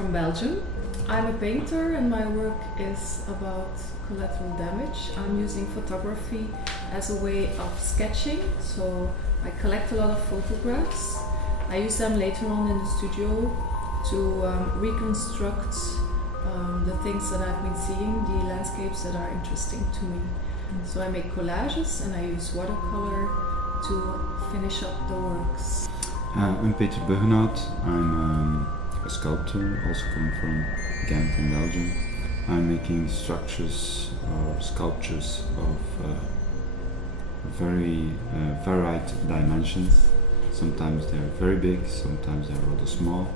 from Belgium. I'm a painter and my work is about collateral damage. I'm using photography as a way of sketching, so I collect a lot of photographs. I use them later on in the studio to reconstruct the things that I've been seeing, the landscapes that are interesting to me. So I make collages and I use watercolor to finish up the works. I'm Peter Bugenhout. I'm a sculptor, also coming from Ghent in Belgium. I'm making structures or sculptures of very varied dimensions. Sometimes they're very big, sometimes they're rather small.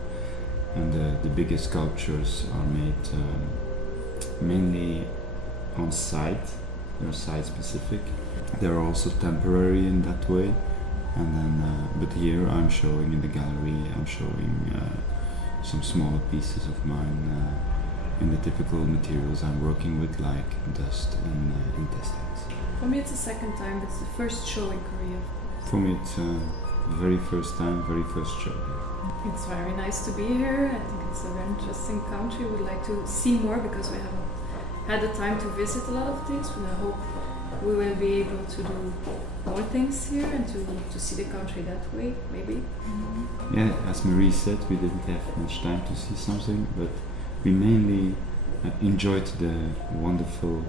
And the biggest sculptures are made mainly on site. They're site specific. They're also temporary in that way. And then, but here I'm showing in the gallery, I'm showing some smaller pieces of mine in the typical materials I'm working with, like dust and intestines. For me it's the second time, but it's the first show in Korea. For me it's the very first time, very first show. It's very nice to be here. I think it's a very interesting country. We'd like to see more because we haven't had the time to visit a lot of things, but I hope we will be able to do more things here and to see the country that way, maybe. Mm-hmm. Yeah, as Marie said, we didn't have much time to see something, but we mainly enjoyed the wonderful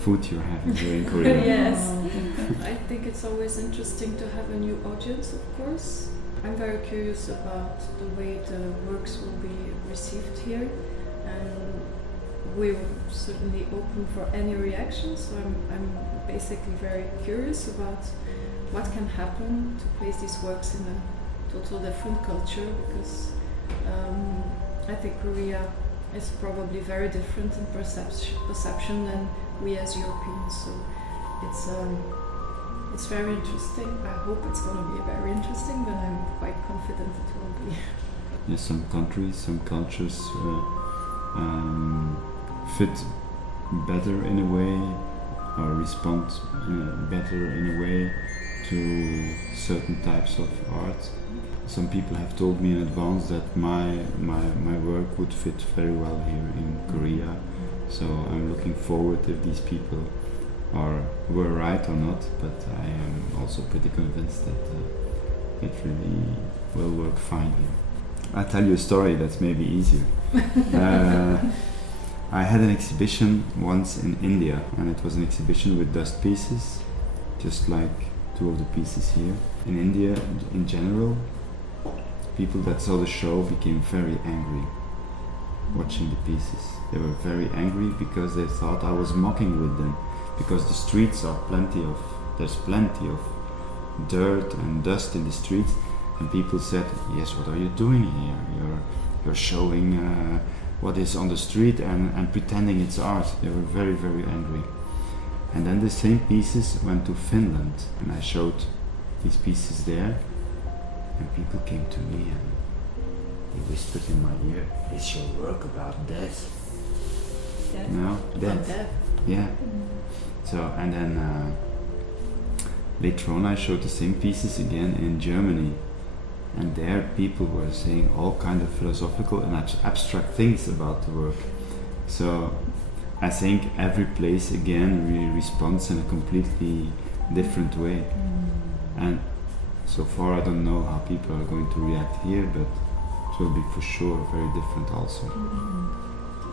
food you're having here in Korea. Yes, I think it's always interesting to have a new audience, of course. I'm very curious about the way the works will be received here, and we're certainly open for any reactions. So I'm basically very curious about what can happen to place these works in a total different culture, because I think Korea is probably very different in perception than we as Europeans. So it's very interesting. I hope it's going to be very interesting, but I'm quite confident it will be. Yes, some countries, some cultures fit better in a way, or respond better in a way to certain types of art. Some people have told me in advance that my work would fit very well here in Korea. So I'm looking forward if these people were right or not, but I am also pretty convinced that it really will work fine here. I'll tell you a story that's maybe easier. I had an exhibition once in India, and it was an exhibition with dust pieces, just like two of the pieces here. In India, in general, people that saw the show became very angry watching the pieces. They were very angry because they thought I was mocking with them, because the streets are there's plenty of dirt and dust in the streets, and people said, yes, what are you doing here? You're showing what is on the street and pretending it's art. They were very, very angry. And then the same pieces went to Finland, and I showed these pieces there, and people came to me and he whispered in my ear, is your work about death? Death? No, death. Death. Yeah. So, and then later on I showed the same pieces again in Germany, and there people were saying all kind of philosophical and abstract things about the work. So I think every place again really responds in a completely different way. And so far I don't know how people are going to react here, but it will be for sure very different also.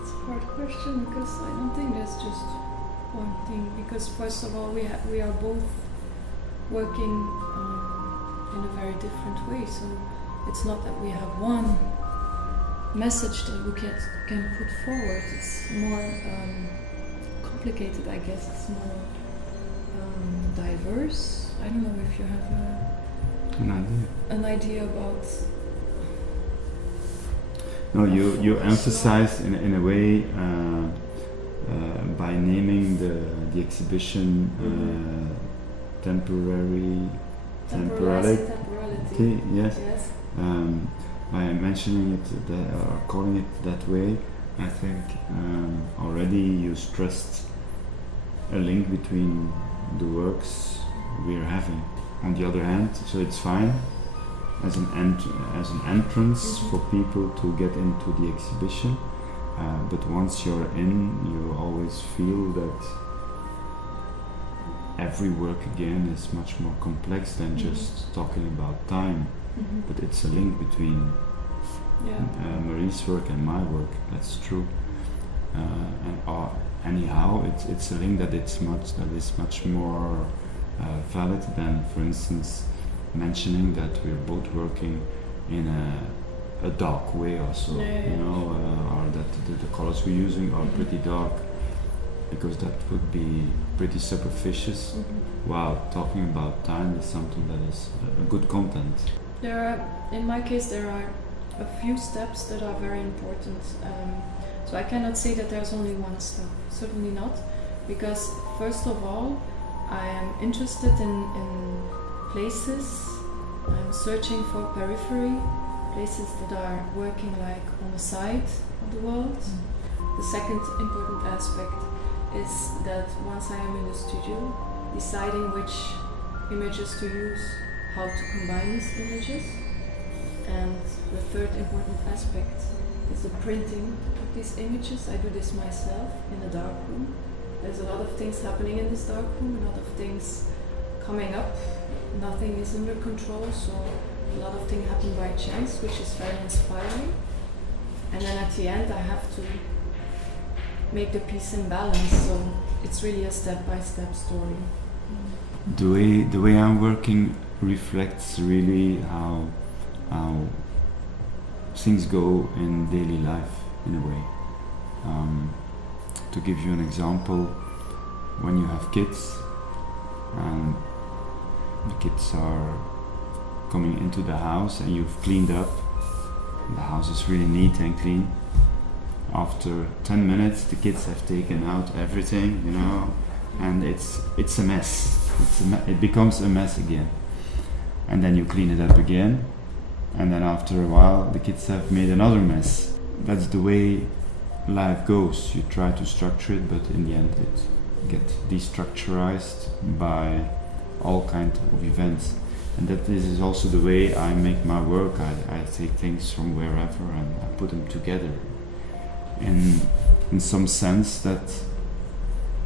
It's a hard question, because I don't think there's just one thing, because first of all we are both working in a very different way, so it's not that we have one message that we can put forward. It's more complicated, I guess. It's more diverse. I don't know if you have an idea about. No, you emphasize in a way by naming the exhibition Temporalizing Temporality. Yes. By mentioning it or calling it that way, I think already you stressed a link between the works we're having. On the other hand, so it's fine, as an entrance for people to get into the exhibition. But once you're in, you always feel that every work again is much more complex than just talking about time. But it's a link between Marie's work and my work. That's true. Anyhow, it's a link that is much more valid than, for instance, mentioning that we're both working in a dark way also, you know, or that the colors we're using are pretty dark, because that would be pretty superficial. While talking about time is something that is a good content. In my case, there are a few steps that are very important. So I cannot say that there's only one step, certainly not, because first of all, I am interested in places. I'm searching for periphery, places that are working like on the side of the world. The second important aspect is that once I am in the studio, deciding which images to use, how to combine these images. And the third important aspect is the printing of these images. I do this myself in a dark room. There's a lot of things happening in this dark room, a lot of things coming up. Nothing is under control, so a lot of things happen by chance, which is very inspiring. And then at the end, I have to make the piece in balance, so it's really a step-by-step story. The way I'm working reflects really how things go in daily life, in a way. To give you an example, when you have kids and the kids are coming into the house and you've cleaned up, the house is really neat and clean. After 10 minutes, the kids have taken out everything, you know, and it's a mess. It becomes a mess again. And then you clean it up again, and then after a while, the kids have made another mess. That's the way life goes. You try to structure it, but in the end, it gets destructurized by all kinds of events. And that this is also the way I make my work. I take things from wherever and I put them together in some sense that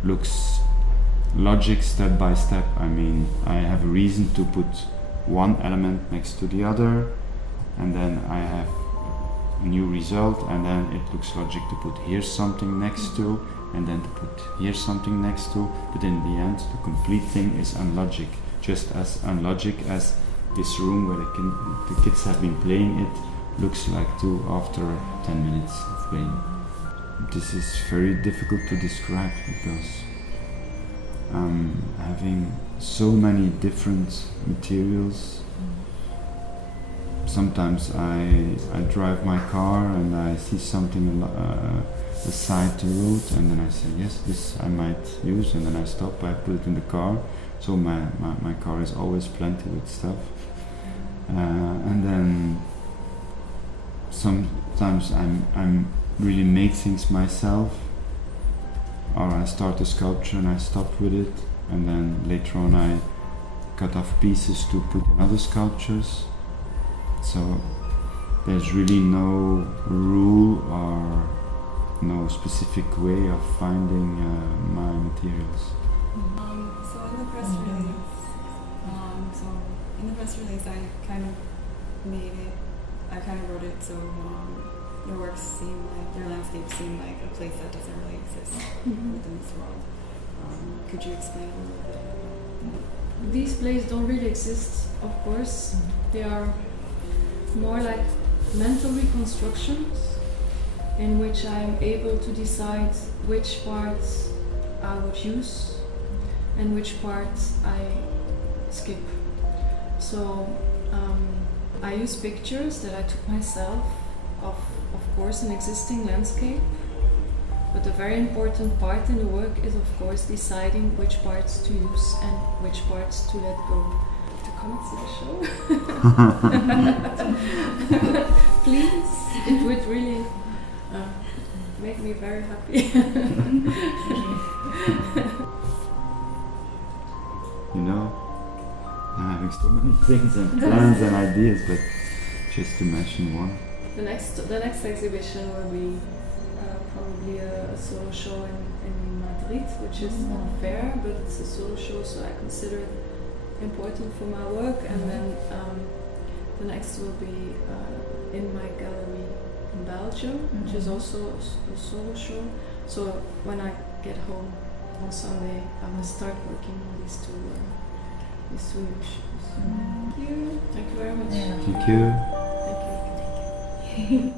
looks logic step by step. I mean, I have a reason to put one element next to the other, and then I have a new result, and then it looks logic to put here something next to, and then to put here something next to, but in the end the complete thing is unlogic, just as unlogic as this room where the kids have been playing it looks like too after 10 minutes of playing. This is very difficult to describe because having so many different materials. Sometimes I drive my car and I see something beside the road, and then I say, yes, this I might use, and then I stop, I put it in the car. So my car is always plenty with stuff. And then sometimes I'm really make things myself, or I start a sculpture and I stop with it, and then later on I cut off pieces to put in other sculptures. So there's really no rule or no specific way of finding my materials. So in the press release, I kind of wrote it so your works seem like, your landscapes seem like a place that doesn't really exist within this world. Could you explain a little bit? These places don't really exist, of course. They are more like mental reconstructions in which I am able to decide which parts I would use and which parts I skip. So I use pictures that I took myself of course, an existing landscape, but a very important part in the work is, of course, deciding which parts to use and which parts to let go. To come and see the show, please, it would really make me very happy. You know, I'm having so many things and plans and ideas, but just to mention one. The next exhibition will be probably a solo show in Madrid, which is unfair, but it's a solo show, so I consider it important for my work. And then the next will be in my gallery in Belgium, which is also a solo show. So when I get home on Sunday, I will start working on these two new shows. Thank you. Thank you very much. Thank you. Thank you.